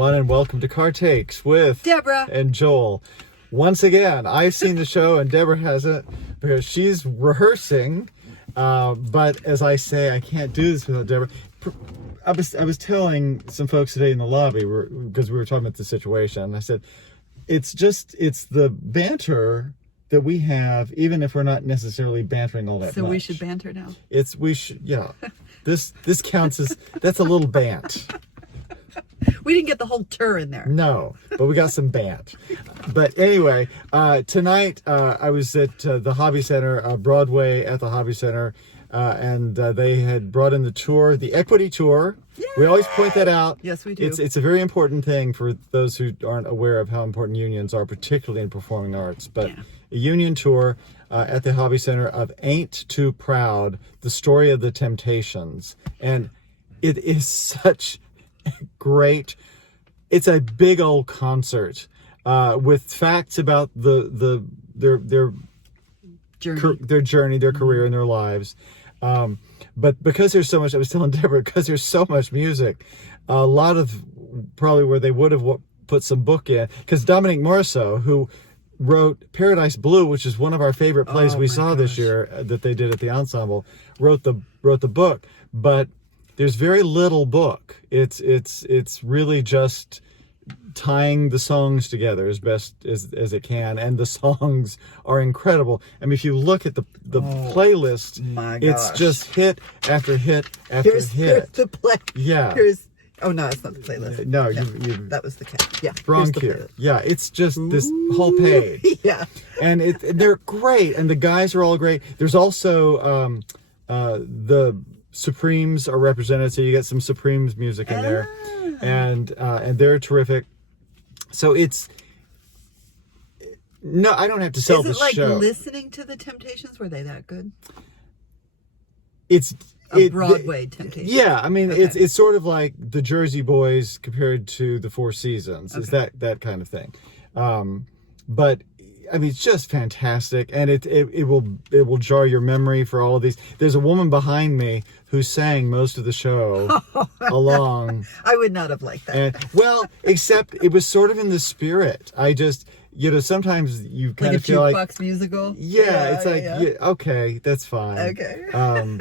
everyone, and welcome to Car Takes with Deborah and Joel. Once again, I've seen the show and Deborah hasn't because she's rehearsing. But as I say, I can't do this without Deborah. I was telling some folks today in the lobby because we were talking about the situation. I said, it's the banter that we have, even if we're not necessarily bantering all that much. So we should banter now. Yeah. This counts as, that's a little bant. We didn't get the whole tour in there. No, but we got some bant. But anyway, tonight I was at the Hobby Center, Broadway at the Hobby Center, and they had brought in the tour, the Equity Tour. Yay! We always point that out. Yes, we do. It's a very important thing for those who aren't aware of how important unions are, particularly in performing arts. But a union tour at the Hobby Center of Ain't Too Proud, the story of the Temptations. And it is such great. It's a big old concert with facts about their journey, their career, and their lives. But because there's so much, I was telling Deborah, because there's so much music, a lot of probably where they would have put some book in, because Dominique Morisseau, who wrote Paradise Blue, which is one of our favorite plays we saw this year that they did at the ensemble, wrote the book, but there's very little book. It's really just tying the songs together as best as it can, and the songs are incredible. I mean, if you look at the playlist, it's just hit after hit after hit. Here's the play. Yeah. Oh no, it's not the playlist. No, you that was the cat. Yeah. Wrong cue. Yeah, it's just this whole page. Yeah. And they're great, and the guys are all great. There's also the Supremes are represented, so you get some Supremes music in there, and they're terrific. So I don't have to sell the show. Is it like listening to the Temptations? Were they that good? It's Broadway Temptations. Yeah, I mean, it's sort of like the Jersey Boys compared to the Four Seasons. It's that kind of thing. But I mean, it's just fantastic, and it will jar your memory for all of these. There's a woman behind me who sang most of the show along. I would not have liked that. And, well, except it was sort of in the spirit. I just, sometimes you kind of feel like a jukebox musical. Yeah, it's like okay, that's fine. Okay.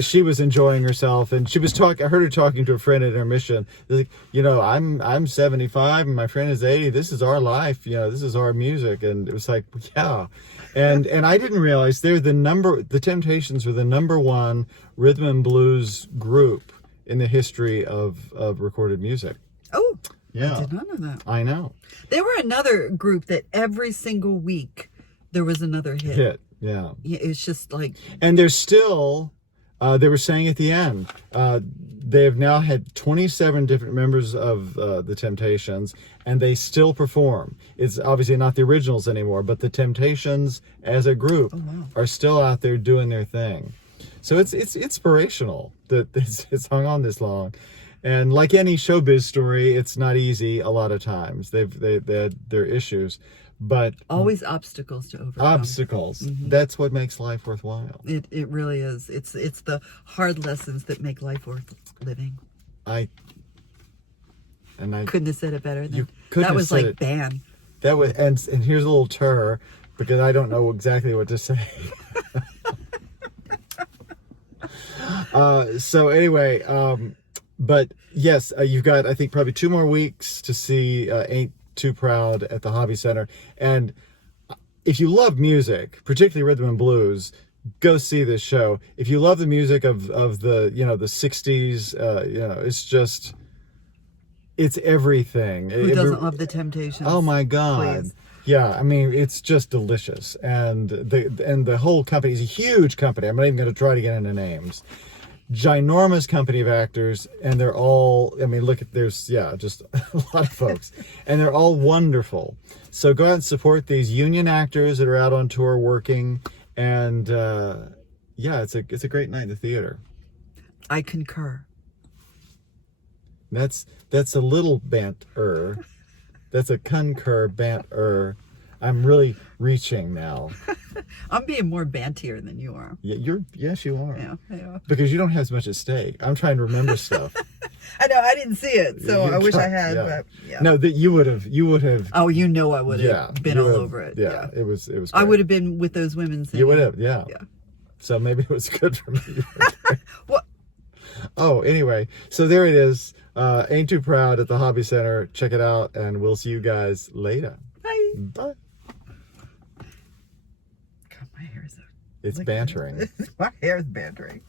She was enjoying herself, and she was I heard her talking to a friend at intermission. Like, I'm 75 and my friend is 80. This is our life. This is our music. And it was like, yeah. And I didn't realize the Temptations are the #1 rhythm and blues group in the history of recorded music. Oh, yeah. I did not know that. I know. They were another group that every single week there was another hit. Yeah. It's just like. And there's still. They were saying at the end, they have now had 27 different members of the Temptations, and they still perform. It's obviously not the originals anymore, but the Temptations as a group are still out there doing their thing. So it's inspirational that it's hung on this long. And like any showbiz story, it's not easy a lot of times. They had their issues. But always obstacles to overcome. Obstacles. Mm-hmm. That's what makes life worthwhile. It really is. It's the hard lessons that make life worth living. I couldn't have said it better. That was like ban. That was and here's a little turr because I don't know exactly what to say. So anyway, but yes, you've got I think probably 2 more weeks to see Ain't Too Proud at the Hobby Center. And if you love music, particularly rhythm and blues, go see this show. If you love the music of the the 60s, it's everything. Who doesn't love the Temptations? Oh my God. Please. Yeah, I mean, it's just delicious. And the whole company is a huge company. I'm not even going to try to get into names. Ginormous company of actors, and they're all, I mean, there's just a lot of folks, and they're all wonderful. So go out and support these union actors that are out on tour working, and it's a great night in the theater. I concur. That's a little banter. That's a concur banter. I'm really reaching now. I'm being more bantier than you are. Yeah, yes, you are. Yeah. Because you don't have as much at stake. I'm trying to remember stuff. I know I didn't see it, so I wish I had. Yeah. But yeah. No, that you would have. Oh, you know, I would have been you all would have- over it. Yeah, it was. I great. would have been with those women. Singing. You would have, yeah. Yeah. So maybe it was good for me. What? Oh, anyway, so there it is. Ain't Too Proud at the Hobby Center. Check it out, and we'll see you guys later. Bye. Bye. God, my hair is. It's bantering. My hair is bantering.